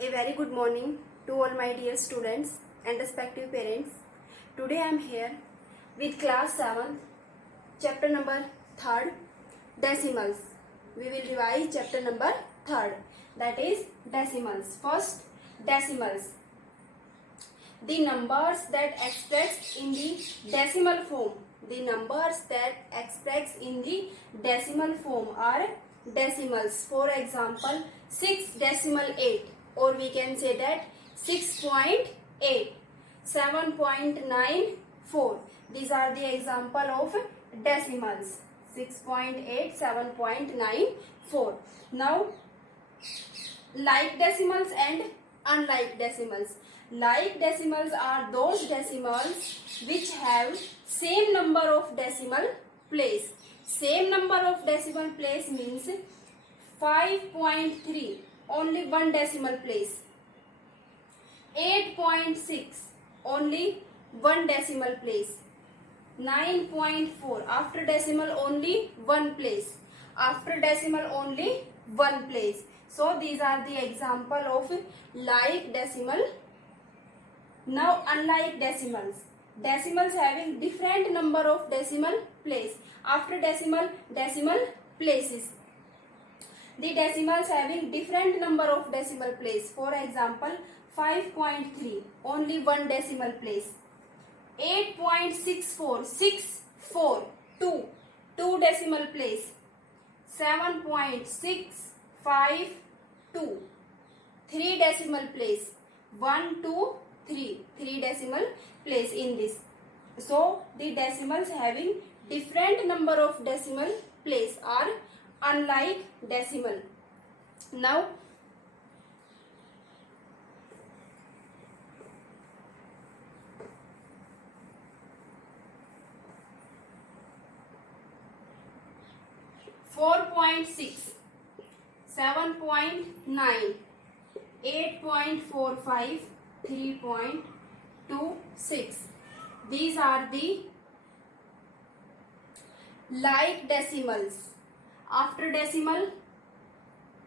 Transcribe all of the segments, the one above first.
A very good morning to all my dear students and respective parents. Today I am here with class 7, chapter number 3rd, decimals. We will revise chapter number 3rd, that is decimals. First, decimals. The numbers that expressed in the decimal form. The numbers that expressed in the decimal form are decimals. For example, 6.8, or we can say that 6.8, 7.94. These are the example of decimals. 6.8, 7.94. Now, like decimals and unlike decimals. Like decimals are those decimals which have same number of decimal place. Same number of decimal place means 5.3, only one decimal place. 8.6, only one decimal place. 9.4, after decimal only one place. After decimal only one place. So these are the example of like decimal. Now unlike decimals. Decimals having different number of decimal place. After decimal places. The decimals having different number of decimal place. For example, 5.3, only one decimal place. 8.64, 2 decimal place. 7.652, 3 decimal place. 1, 2, 3 decimal place in this. So the decimals having different number of decimal place are unlike decimal. Now, four 7.9, 8.45, 3.26. These are the like decimals. After decimal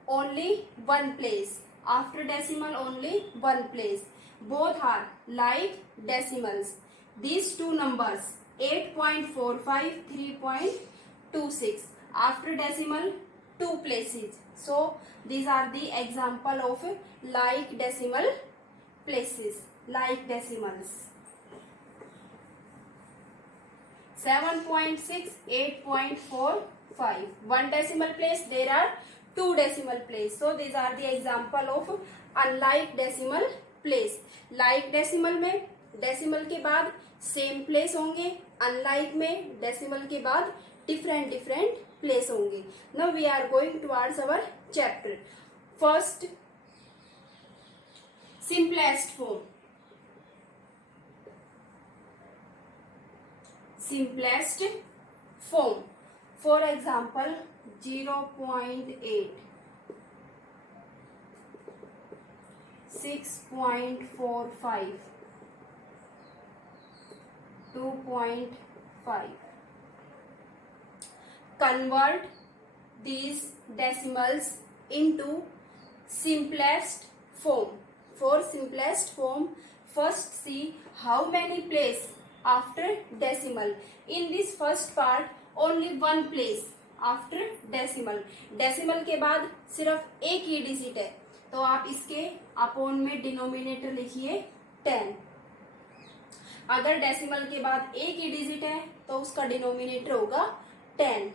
only one place. After decimal only one place. Both are like decimals. These two numbers 8.45, 3.26. After decimal two places. So these are the example of like decimal places. Like decimals. 7.6, 8.45. One decimal place, there are two decimal place. So these are the example of unlike decimal place. Like decimal में decimal के बाद same place होंगे. Unlike में decimal के बाद different place होंगे. Now we are going towards our chapter. First, simplest form. Simplest form. For example, 0.8, 6.45, 2.5. Convert these decimals into simplest form. For simplest form, first see how many place after decimal. In this first part only one place after decimal. Decimal के बाद सिर्फ एक ही digit है, तो आप इसके upon में denominator लिखिए 10. अगर डेसिमल के बाद एक ही डिजिट है तो उसका डिनोमिनेटर होगा 10.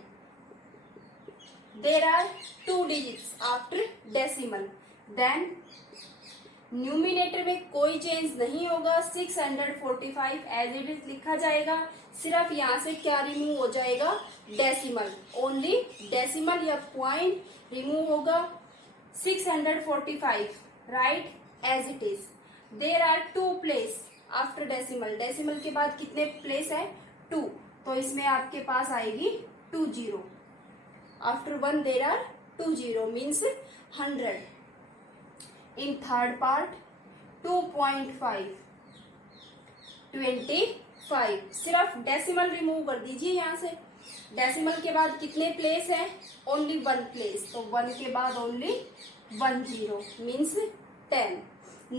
There are two digits after decimal. Then numerator में कोई चेंज नहीं होगा. 645 एज इट इज लिखा जाएगा. सिर्फ यहाँ से क्या रिमूव हो जाएगा? डेसिमल. ओनली डेसिमल या पॉइंट रिमूव होगा. 645 right as it is. There are two place after decimal. Decimal के बाद कितने प्लेस है? 2. तो इसमें आपके पास आएगी 20. After 1 there are 20 means 100. In third part 2.5, 25. सिर्फ डेसिमल रिमूव कर दीजिए यहाँ से. डेसिमल के बाद कितने प्लेस है? Only one place. तो 1 के बाद only 10 means 10.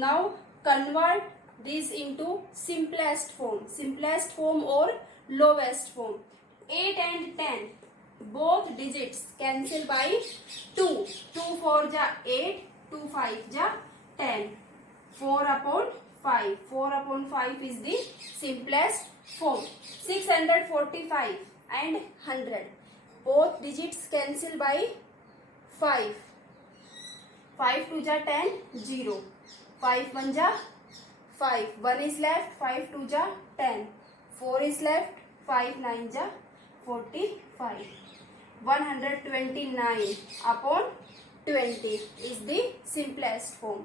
Now convert this into simplest form or lowest form. 8 and 10 both digits cancel by 2. 2 4 ja 8, 2 5 ja 10. 4 upon 5. 4 upon 5 is the simplest form. 645 and 100 both digits cancel by 5. 5 2 ja 10, 0. 5 1 ja 5. 1 is left. 5 2 ja 10. 4 is left. 5 9 ja 45. 129 upon 20 is the simplest form.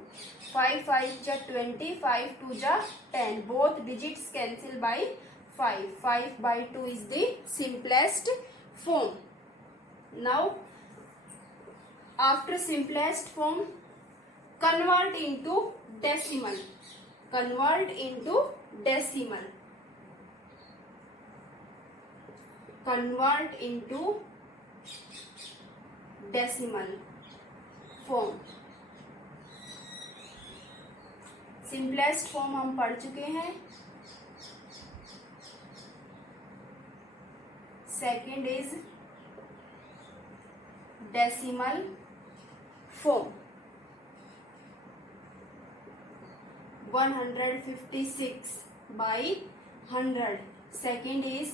5 5 ja 20. 5 2 ja 10. Both digits cancel by 5. 5 by 2 is the simplest form. Now after simplest form, convert into decimal. Convert into decimal. Convert into decimal form. simplest form हम पढ़ चुके हैं. Second is decimal form. 156 by 100. Second is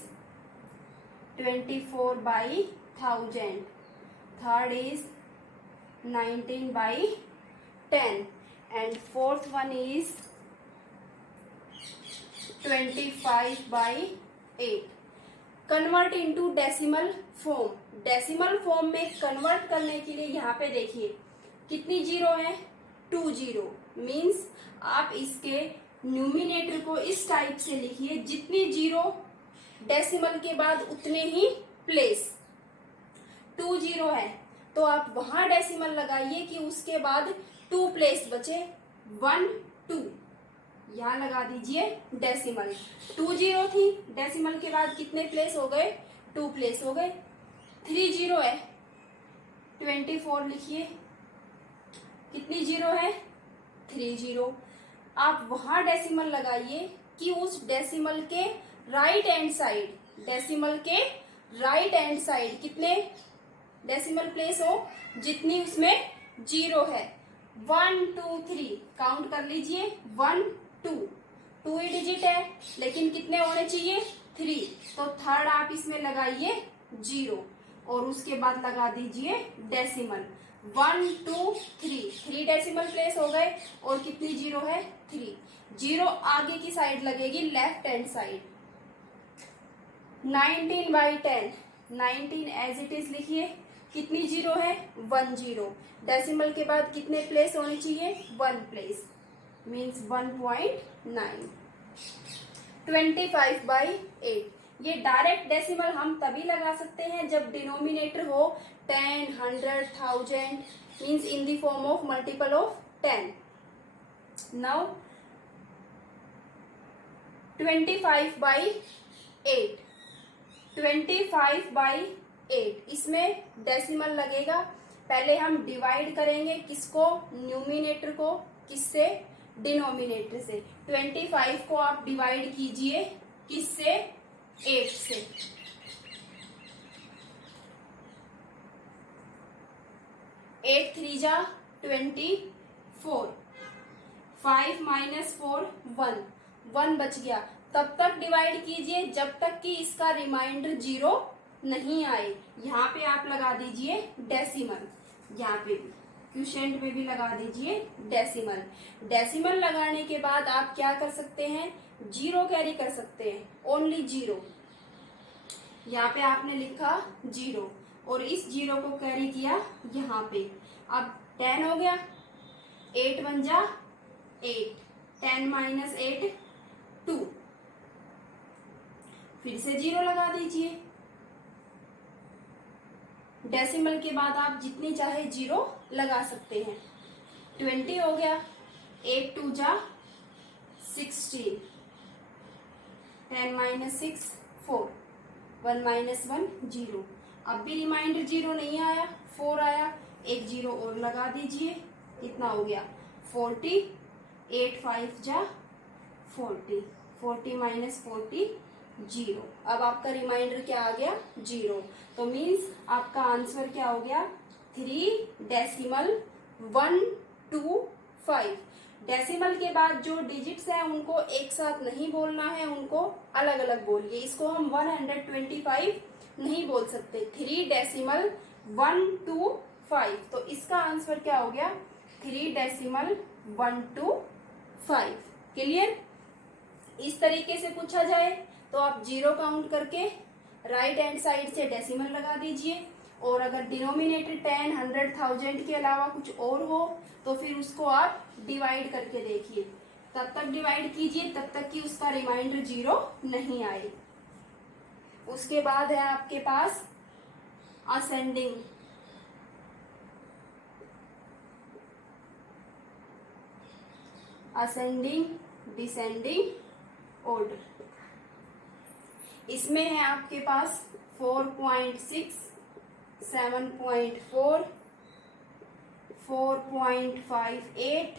24 by 1000. Third is 19 by 10. And fourth one is 25 by 8. Convert into decimal form. Decimal form में convert करने के लिए यहाँ पे देखिए कितनी जीरो है, 2 जीरो. मीन्स आप इसके न्यूमिनेटर को इस टाइप से लिखिए, जितनी जीरो डेसिमल के बाद उतने ही प्लेस. 2 जीरो है तो आप वहां डेसिमल लगाइए कि उसके बाद 2 प्लेस बचे. 1 2 यहाँ लगा दीजिए डेसिमल. 2 जीरो थी, डेसिमल के बाद कितने प्लेस हो गए, 2 प्लेस हो गए. 3 जीरो है, 24 लिखिए. कितनी जीरो है, 3 जीरो. आप वहां डेसिमल लगाइए कि उस डेसिमल के राइट हैंड साइड, डेसिमल के राइट हैंड साइड कितने डेसिमल प्लेस हो, जितनी उसमें जीरो है. 1 2 3 काउंट कर लीजिए. 1 2 ही डिजिट है लेकिन कितने होने चाहिए, 3. तो थर्ड आप इसमें लगाइए 0 और उसके बाद लगा दीजिए डेसिमल. 1 2 3 डेसिमल प्लेस हो गए और कितनी जीरो है, 3. जीरो आगे की साइड लगेगी, left hand side. 19 by 10. 19 as it is लिखिए. कितनी जीरो है, 1 जीरो. डेसिमल के बाद कितने प्लेस होने चाहिए, 1 प्लेस. मीन्स 1.9. 25 बाई 8. ये डायरेक्ट डेसिमल हम तभी लगा सकते हैं जब डिनोमिनेटर हो 10 100 1000. Means in the form of multiple of 10. Now 25 by 8. 25 by 8 इसमें डेसिमल लगेगा. पहले हम डिवाइड करेंगे किसको, न्यूमिनेटर को. किससे, डिनोमिनेटर से. 25 को आप डिवाइड कीजिए किससे, 8 से. 8 3 जा 24. 5 माइनस 4 1 बच गया. तब तक डिवाइड कीजिए जब तक कि इसका रिमाइंडर 0 नहीं आए. यहाँ पे आप लगा दीजिए डेसिमल. यहाँ पे भी क्वोशिएंट पे भी लगा दीजिए डेसिमल. डेसिमल लगाने के बाद आप क्या कर सकते हैं, 0 कैरी कर सकते हैं. ओनली 0. यहाँ पे आपने लिखा 0 और इस 0 को कैरी किया यहाँ पे. अब 10 हो गया. 8 1 जा 8. 10 माइनस 8 2. फिर से 0 लगा दीजिए. डेसिमल के बाद आप जितनी चाहे 0 लगा सकते हैं. 20 हो गया. 8 2 जा 16. 10 माइनस 6 4. 1 माइनस 1 0. अब भी रिमाइंडर 0 नहीं आया, 4 आया. एक 0 और लगा दीजिए. कितना हो गया, 40, 8 5 जा 40, 40 माइनस 40 0। अब आपका रिमाइंडर क्या आ गया 0। तो मीन्स आपका आंसर क्या हो गया 3.125। डेसिमल के बाद जो डिजिट्स हैं उनको एक साथ नहीं बोलना है, उनको अलग अलग बोलिए। इसको हम 125 नहीं बोल सकते, 3.125। तो इसका आंसर क्या हो गया 3.125। क्लियर। इस तरीके से पूछा जाए तो आप 0 काउंट करके राइट हैंड साइड से डेसिमल लगा दीजिए, और अगर डिनोमिनेटर 10, 100, 1000 के अलावा कुछ और हो तो फिर उसको आप डिवाइड करके देखिए। तब तक डिवाइड कीजिए तब तक कि उसका रिमाइंडर 0 नहीं आए। उसके बाद है आपके पास असेंडिंग, डिसेंडिंग ऑर्डर। इसमें है आपके पास 4.6, 7.4, 4.58,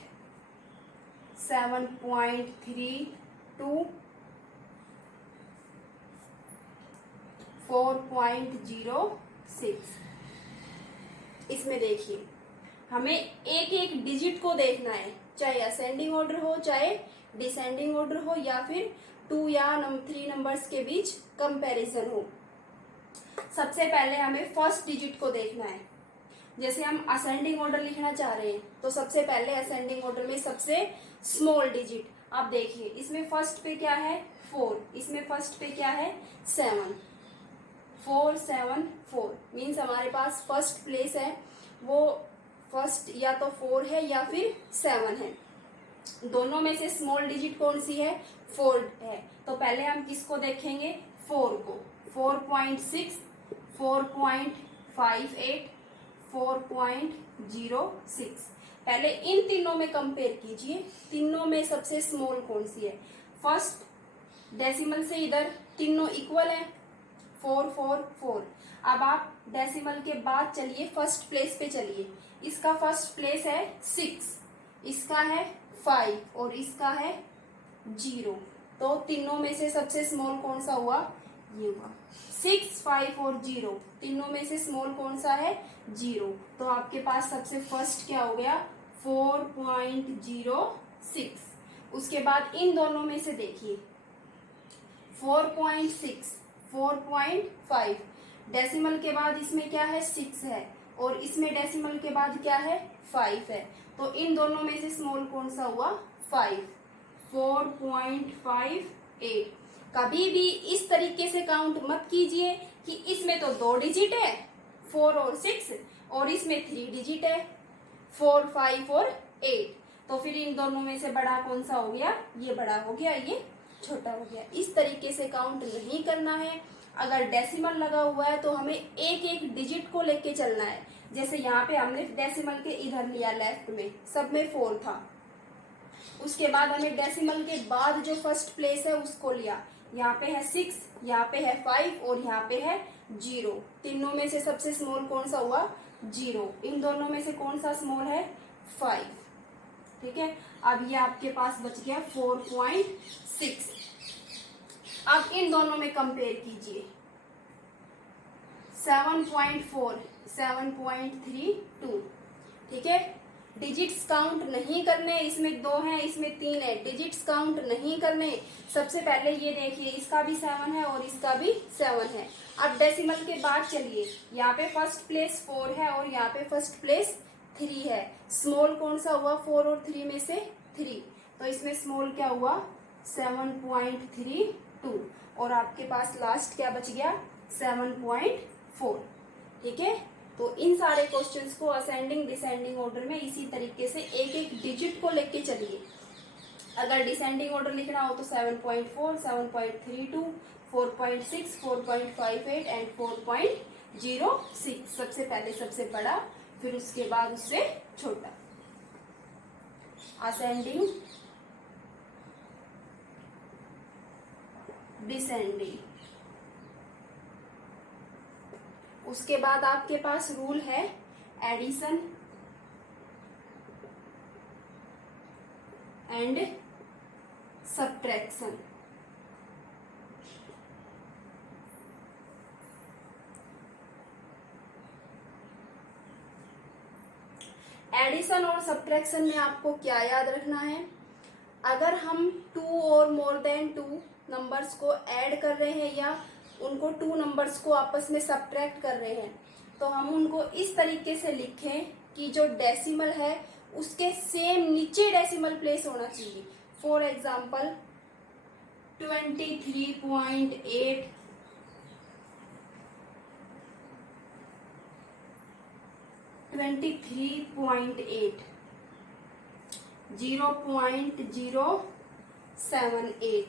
7.32, 4.06। इसमें देखिए हमें एक एक डिजिट को देखना है, चाहे असेंडिंग ऑर्डर हो चाहे डिसेंडिंग ऑर्डर हो, या फिर 2 या 3 नंबर्स के बीच कंपैरिजन हो। सबसे पहले हमें फर्स्ट डिजिट को देखना है। जैसे हम असेंडिंग ऑर्डर लिखना चाह रहे हैं तो सबसे पहले असेंडिंग ऑर्डर में सबसे स्मॉल डिजिट आप देखिए, इसमें फर्स्ट पे क्या है 4, इसमें फर्स्ट पे क्या है 7, 4 7 4। मीन्स हमारे पास फर्स्ट प्लेस है वो फर्स्ट या तो 4 है या फिर 7 है। दोनों में से स्मॉल डिजिट कौन सी है 4 है। तो पहले हम किसको देखेंगे 4 को। 4.6, 4.58, 4.06। पहले इन तीनों में कंपेयर कीजिए, तीनों में सबसे स्मॉल कौन सी है। फर्स्ट डेसिमल से इधर तीनों इक्वल है 4 4 4। अब आप डेसिमल के बाद चलिए फर्स्ट प्लेस पे चलिए। इसका फर्स्ट प्लेस है 6, इसका है 5 और इसका है 0। तो तीनों में से सबसे स्मॉल कौन सा हुआ ये हुआ। 6 5 और 0 तीनों में से स्मॉल कौन सा है 0। तो आपके पास सबसे फर्स्ट क्या हो गया 4.06। उसके बाद इन दोनों में से देखिए 4.6, 4.5। डेसिमल के बाद इसमें क्या है 6 है और इसमें डेसिमल के बाद क्या है 5 है। तो इन दोनों में से स्मॉल कौन सा हुआ 5, 4.58। कभी भी इस तरीके से काउंट मत कीजिए कि इसमें तो 2 डिजिट है 4 और 6 और इसमें 3 डिजिट है 4 5 और 8। तो फिर इन दोनों में से बड़ा कौन सा हो गया ये बड़ा हो गया ये छोटा हो गया। इस तरीके से काउंट नहीं करना है। अगर डेसिमल लगा हुआ है तो हमें एक एक डिजिट को लेके चलना है। जैसे यहाँ पे हमने डेसिमल के इधर लिया लेफ्ट में, सब में 4 था। उसके बाद हमें डेसिमल के बाद जो फर्स्ट प्लेस है उसको लिया, यहाँ पे है 6, यहाँ पे है 5 और यहाँ पे है 0। तीनों में से सबसे स्मॉल कौन सा हुआ 0। इन दोनों में से कौन सा स्मॉल है 5। ठीक है। अब ये आपके पास बच गया 4.6। अब इन दोनों में कंपेयर कीजिए 7.4, 7.32। ठीक है। डिजिट्स काउंट नहीं करने, इसमें 2 हैं इसमें 3 है, डिजिट्स काउंट नहीं करने। सबसे पहले ये देखिए इसका भी 7 है और इसका भी 7 है। अब डेसिमल के बाद चलिए, यहाँ पे फर्स्ट प्लेस 4 है और यहाँ पे फर्स्ट प्लेस 3 है। स्मॉल कौन सा हुआ 4 और 3 में से 3। तो इसमें स्मॉल क्या हुआ 7.32 और आपके पास लास्ट क्या बच गया 7.4। ठीक है। तो इन सारे क्वेश्चंस को असेंडिंग डिसेंडिंग ऑर्डर में इसी तरीके से एक एक डिजिट को लेके चलिए। अगर डिसेंडिंग ऑर्डर लिखना हो तो 7.4, 7.32, 4.6, 4.58 एंड 4.06। सबसे पहले सबसे बड़ा फिर उसके बाद उससे छोटा। Ascending descending. उसके बाद आपके पास रूल है एडिशन, एंड सब्ट्रैक्शन। एडिशन और सब्ट्रैक्शन में आपको क्या याद रखना है, अगर हम 2 और मोर देन 2 नंबर्स को ऐड कर रहे हैं या उनको 2 नंबर्स को आपस में सब्ट्रैक्ट कर रहे हैं तो हम उनको इस तरीके से लिखें कि जो डेसिमल है उसके सेम नीचे डेसिमल प्लेस होना चाहिए। फॉर एग्जाम्पल 23.8 23.8 0.078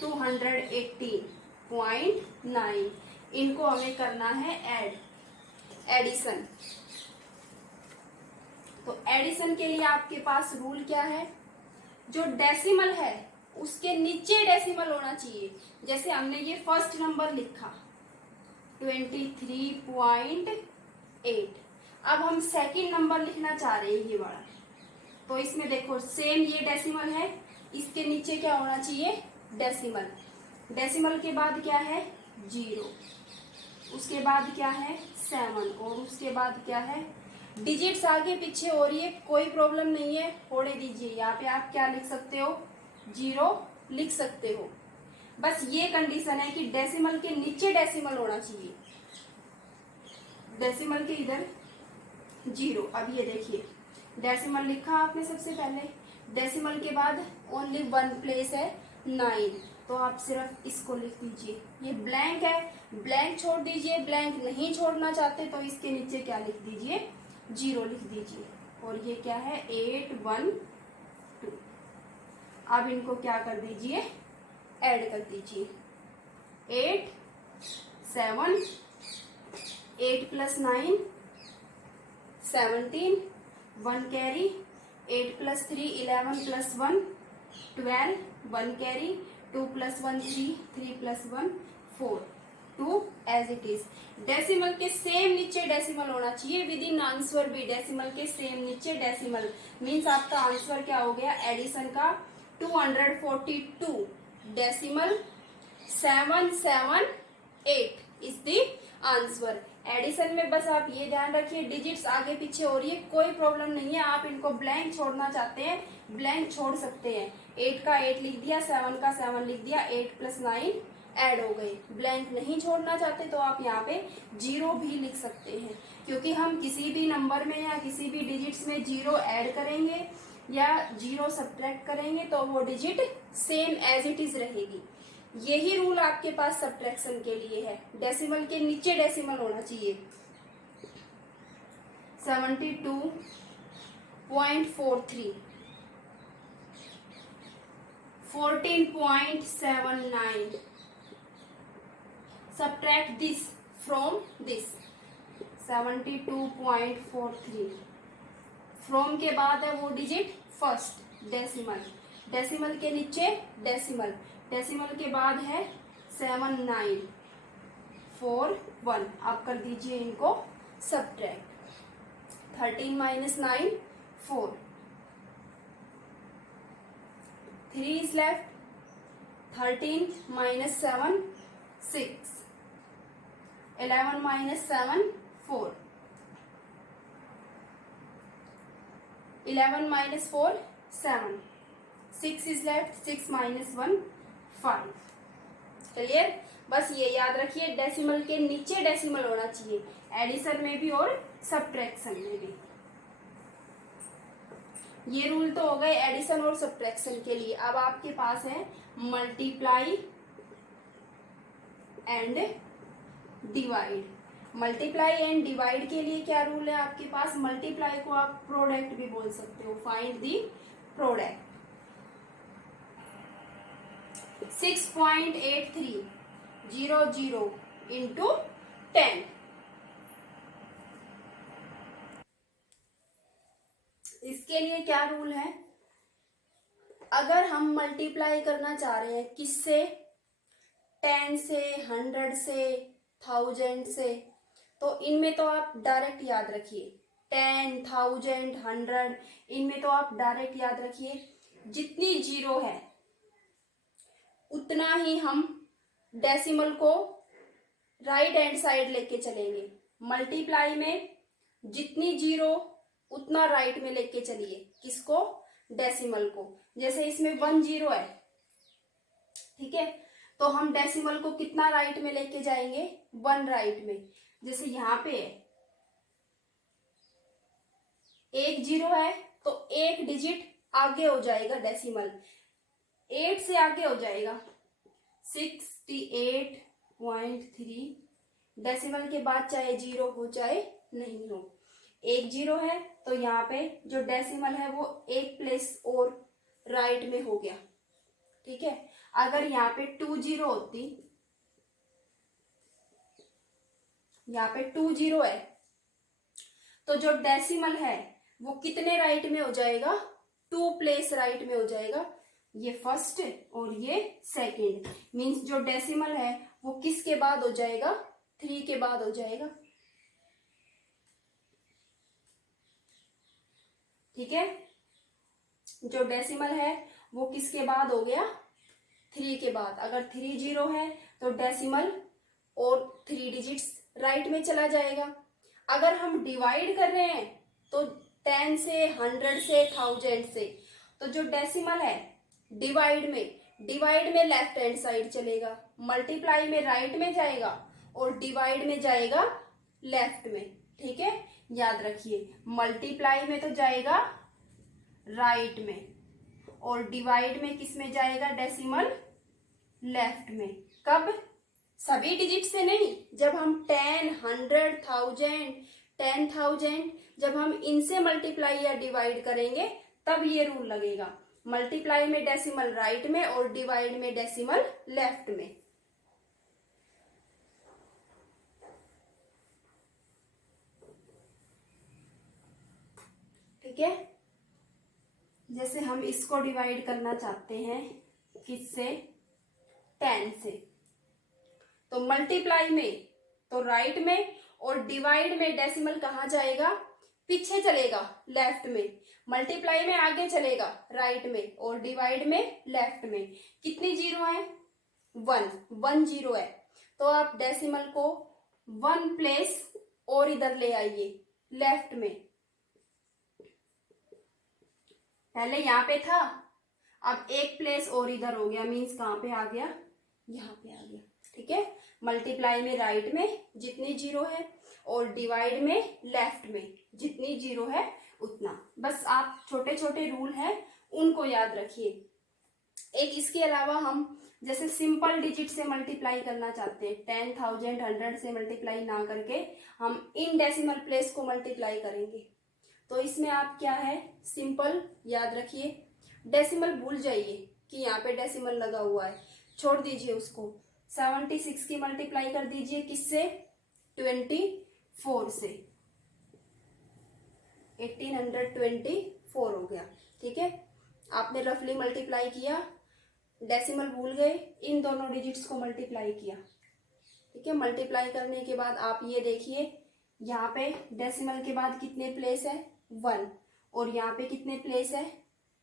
218.9 इनको हमें करना है एडिशन। तो एडिशन के लिए आपके पास रूल क्या है, जो डेसिमल है उसके नीचे डेसिमल होना चाहिए। जैसे हमने ये फर्स्ट नंबर लिखा 23.8, अब हम सेकंड नंबर लिखना चाह रहे हैं ये वाला, तो इसमें देखो सेम ये डेसिमल है, इसके नीचे क्या होना चाहिए डेसिमल। डेसिमल के बाद क्या है 0, उसके बाद क्या है 7 और उसके बाद क्या है डिजिट्स आगे पीछे हो रही है, कोई प्रॉब्लम नहीं है, होने दीजिए। यहाँ पे आप क्या लिख सकते हो 0 लिख सकते हो। बस ये कंडीशन है कि डेसिमल के नीचे डेसिमल होना चाहिए, डेसिमल के इधर 0। अब ये देखिए डेसिमल लिखा आपने सबसे पहले, डेसिमल के बाद ओनली 1 प्लेस है 9, तो आप सिर्फ इसको लिख दीजिए। ये ब्लैंक है, ब्लैंक छोड़ दीजिए, ब्लैंक नहीं छोड़ना चाहते तो इसके नीचे क्या लिख दीजिए 0 लिख दीजिए। और ये क्या है 812। अब इनको क्या कर दीजिए ऐड कर दीजिए, 8 7 8 + 9 17 1 carry 8 + 3 11 + 1 12 1 carry 2 + 1 3 3 + 1 4 2 as it is. Decimal के सेम नीचे डेसिमल होना चाहिए, विद इन आंसर भी डेसिमल के सेम नीचे डेसिमल। मीन्स आपका आंसर क्या हो गया एडिशन का 242 decimal 778 is the answer. Addition में बस आप ये ध्यान रखिए डिजिट्स आगे पीछे हो रही है, कोई प्रॉब्लम नहीं है। आप इनको ब्लैंक छोड़ना चाहते हैं ब्लैंक छोड़ सकते हैं। 8 का 8 लिख दिया, 7 का 7 लिख दिया, 8 + 9 ऐड हो गए। ब्लैंक नहीं छोड़ना चाहते तो आप यहाँ पे 0 भी लिख सकते हैं, क्योंकि हम किसी भी नंबर में या किसी भी डिजिट्स में 0 ऐड करेंगे या 0 सब्ट्रैक्ट करेंगे तो वो digit same as it is रहेगी। यही रूल आपके पास सब्ट्रैक्शन के लिए है, डेसिमल के नीचे डेसिमल होना चाहिए। 72.43 14.79 subtract this from this 72.43 from के बाद है वो डिजिट फर्स्ट डेसिमल, डेसिमल के नीचे डेसिमल, डेसिमल के बाद है 7941। आप कर दीजिए इनको subtract, 13 - 9 4 3 is left, 13 - 7 6 11 - 7 4 11 - 4 7 6 is left, 6 - 1 5। Clear? बस ये याद रखिए डेसिमल के नीचे डेसिमल होना चाहिए, एडिशन में भी और सब्ट्रैक्शन में भी। ये रूल तो हो गए एडिशन और सब्ट्रैक्शन के लिए। अब आपके पास है multiply and divide. Multiply and divide के लिए क्या रूल है आपके पास, मल्टीप्लाई को आप प्रोडक्ट भी बोल सकते हो, फाइंड दी प्रोडक्ट। 6.83 00 into 10। इसके लिए क्या रूल है, अगर हम मल्टीप्लाई करना चाह रहे हैं किससे 10 से 100 से 1000 से, तो इनमें तो आप डायरेक्ट याद रखिए 10, 1000, 100, इनमें तो आप डायरेक्ट याद रखिए जितनी जीरो है उतना ही हम डेसिमल को राइट हैंड साइड लेके चलेंगे। मल्टीप्लाई में जितनी जीरो उतना राइट में लेके चलिए। किसको? डेसिमल को। जैसे इसमें 1 जीरो है, ठीक है, तो हम डेसिमल को कितना राइट में लेके जाएंगे? 1 राइट में। जैसे यहां पे है 1 जीरो है तो 1 डिजिट आगे हो जाएगा डेसिमल, 8 से आगे हो जाएगा 68.3। डेसिमल के बाद चाहे जीरो हो चाहे नहीं हो, 1 जीरो है तो यहाँ पे जो डेसिमल है वो 1 प्लेस और राइट में हो गया, ठीक है। अगर यहाँ पे 2 जीरो होती, यहाँ पे 2 जीरो है तो जो डेसिमल है वो कितने राइट में हो जाएगा? 2 प्लेस राइट में हो जाएगा। ये फर्स्ट और ये सेकंड, मींस जो डेसिमल है वो किसके बाद हो जाएगा? 3 के बाद हो जाएगा, ठीक है। जो डेसिमल है वो किसके बाद हो गया? 3 के बाद। अगर 3 जीरो है तो डेसिमल और 3 डिजिट्स राइट में चला जाएगा। अगर हम डिवाइड कर रहे हैं तो 10 से, 100 से, 1000 से, तो जो डेसिमल है डिवाइड में लेफ्ट हैंड साइड चलेगा, मल्टीप्लाई में राइट में जाएगा और डिवाइड में जाएगा लेफ्ट में, ठीक है। याद रखिए मल्टीप्लाई में तो जाएगा राइट में और डिवाइड में किस में जाएगा? डेसिमल लेफ्ट में। कब? सभी डिजिट से नहीं, जब हम 10, 100, 1000, 10,000 जब हम इनसे मल्टीप्लाई या डिवाइड करेंगे तब ये रूल लगेगा। मल्टीप्लाई में डेसिमल राइट में और डिवाइड में डेसिमल लेफ्ट में। ठीक है। जैसे हम इसको डिवाइड करना चाहते हैं किससे? 10 से, तो मल्टीप्लाई में तो राइट में और डिवाइड में डेसिमल कहाँ जाएगा? पीछे चलेगा, लेफ्ट में। मल्टीप्लाई में आगे चलेगा राइट में और डिवाइड में लेफ्ट में। कितनी जीरो है? 1 जीरो है तो आप डेसिमल को 1 प्लेस और इधर ले आइए लेफ्ट में। पहले यहाँ पे था, अब 1 प्लेस और इधर हो गया, मीन्स कहाँ पे आ गया? यहाँ पे आ गया, ठीक है। मल्टीप्लाई में राइट में जितनी जीरो है और डिवाइड में लेफ्ट में जितनी जीरो है उतना। बस आप छोटे छोटे रूल हैं उनको याद रखिए। एक इसके अलावा हम जैसे सिंपल डिजिट से मल्टीप्लाई करना चाहते हैं, 10,000, 100 से मल्टीप्लाई ना करके हम इन डेसिमल प्लेस को मल्टीप्लाई करेंगे, तो इसमें आप क्या है? सिंपल याद रखिए। डेसिमल भूल जाइए कि यहाँ पे डेसिमल लगा हुआ है, छोड़ दीजिए उसको। 76 की मल्टीप्लाई कर दीजिए किससे? 24 से। 1824 हो गया, ठीक है। आपने रफली मल्टीप्लाई किया, डेसिमल भूल गए, इन दोनों डिजिट्स को मल्टीप्लाई किया, ठीक है। मल्टीप्लाई करने के बाद आप ये देखिए यहाँ पे डेसिमल के बाद कितने प्लेस है? 1, और यहाँ पे कितने प्लेस है?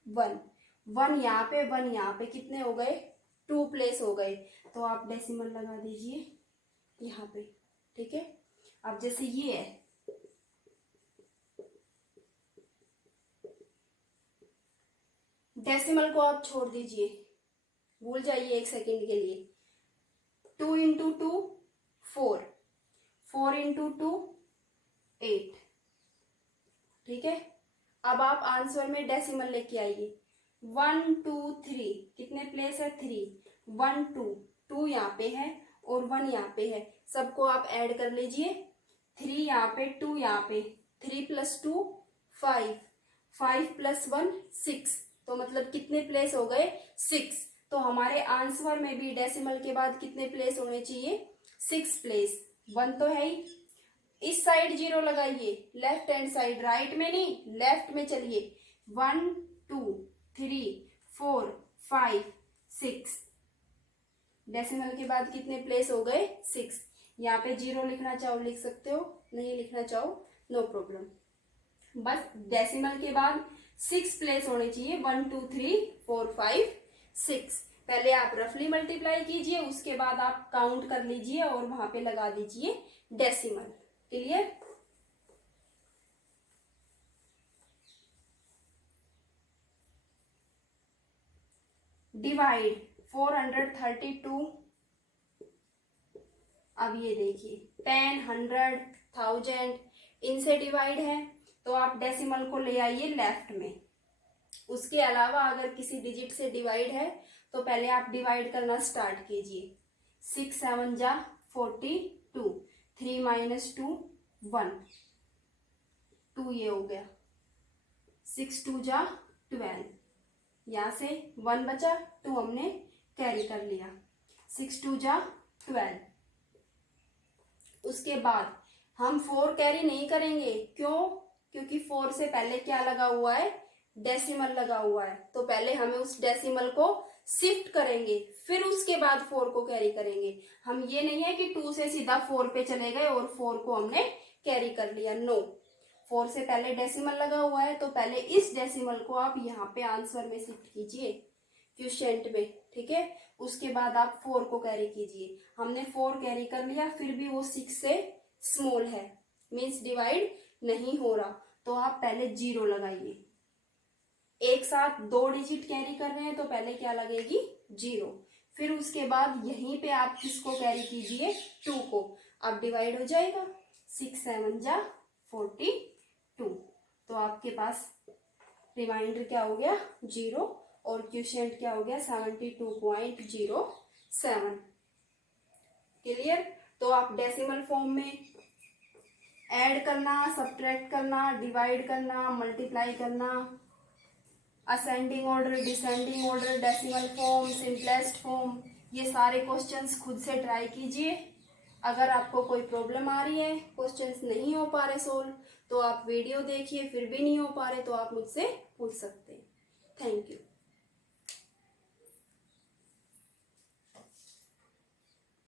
1 यहाँ पे, 1 यहाँ पे, कितने हो गए? 2 प्लेस हो गए। तो आप डेसिमल लगा दीजिए यहाँ पे, ठीक है। अब जैसे ये है, डेसिमल को आप छोड़ दीजिए, भूल जाइए 1 सेकेंड के लिए। 2 इंटू 2 4, 4 इंटू 2 8, ठीक है। अब आप आंसर में डेसिमल लेके आइए। 1 2 3, कितने प्लेस है? 3, 1 2, 2 यहाँ पे है और 1 यहाँ पे है, सबको आप ऐड कर लीजिए। 3 यहाँ पे, 2 यहाँ पे, 3 + 2 5, 5 + 1 6, तो मतलब कितने प्लेस हो गए? 6। तो हमारे आंसर में भी डेसिमल के बाद कितने प्लेस होने चाहिए? 6 प्लेस। 1 तो है ही। इस साइड जीरो लगाइए, लेफ्ट हैंड साइड, राइट में नहीं, लेफ्ट में चलिए। 1 2 3 4 5 6, डेसिमल के बाद कितने प्लेस हो गए? 6। यहाँ पे जीरो लिखना चाहो लिख सकते हो, नहीं लिखना चाहो नो प्रॉब्लम। बस डेसिमल के बाद 6 प्लेस होने चाहिए, 1 2 3 4 5 6। पहले आप रफली मल्टीप्लाई कीजिए, उसके बाद आप काउंट कर लीजिए और वहां पे लगा दीजिए डेसिमल। क्लियर? डिवाइड 432। अब ये देखिए 10 100 1000 इनसे डिवाइड है, तो आप डेसिमल को ले आइए लेफ्ट में। उसके अलावा अगर किसी डिजिट से डिवाइड है तो पहले आप डिवाइड करना स्टार्ट कीजिए। 6 7 जा 42, 3 माइनस 2 1, 2 ये हो गया, 6 2 जा 12, यहाँ से 1 बचा, 2 हमने कैरी कर लिया, 6 2 जा 12। उसके बाद हम 4 कैरी नहीं करेंगे, क्यों? क्योंकि 4 से पहले क्या लगा हुआ है? डेसिमल लगा हुआ है। तो पहले हमें उस डेसिमल को शिफ्ट करेंगे, फिर उसके बाद 4 को कैरी करेंगे। हम ये नहीं है कि 2 से सीधा 4 पे चले गए और 4 को हमने कैरी कर लिया, नो। 4 से पहले डेसिमल लगा हुआ है, तो पहले इस डेसिमल को आप यहाँ पे आंसर में शिफ्ट कीजिए, क्वोशिएंट में, ठीक है। उसके बाद आप 4 को कैरी कीजिए। हमने 4 कैरी कर लिया, फिर भी वो 6 से स्मॉल है, मीन्स डिवाइड नहीं हो रहा, तो आप पहले 0 लगाइए। एक साथ 2 डिजिट कैरी कर रहे हैं तो पहले क्या लगेगी? 0। फिर उसके बाद यहीं पे आप किसको कैरी कीजिए? 2 को। अब डिवाइड हो जाएगा, 6 7 जा 42, तो आपके पास रिमाइंडर क्या हो गया? 0, और क्वोशिएंट क्या हो गया? 72.07। क्लियर? तो आप डेसिमल फॉर्म में ऐड करना, सब्ट्रैक्ट करना, डिवाइड करना, मल्टीप्लाई करना, ascending order, descending order, decimal form, simplest form, ये सारे क्वेश्चंस खुद से ट्राई कीजिए। अगर आपको कोई प्रॉब्लम आ रही है, क्वेश्चंस नहीं हो पा रहे सोल्व, तो आप वीडियो देखिए, फिर भी नहीं हो पा रहे तो आप मुझसे पूछ सकते हैं।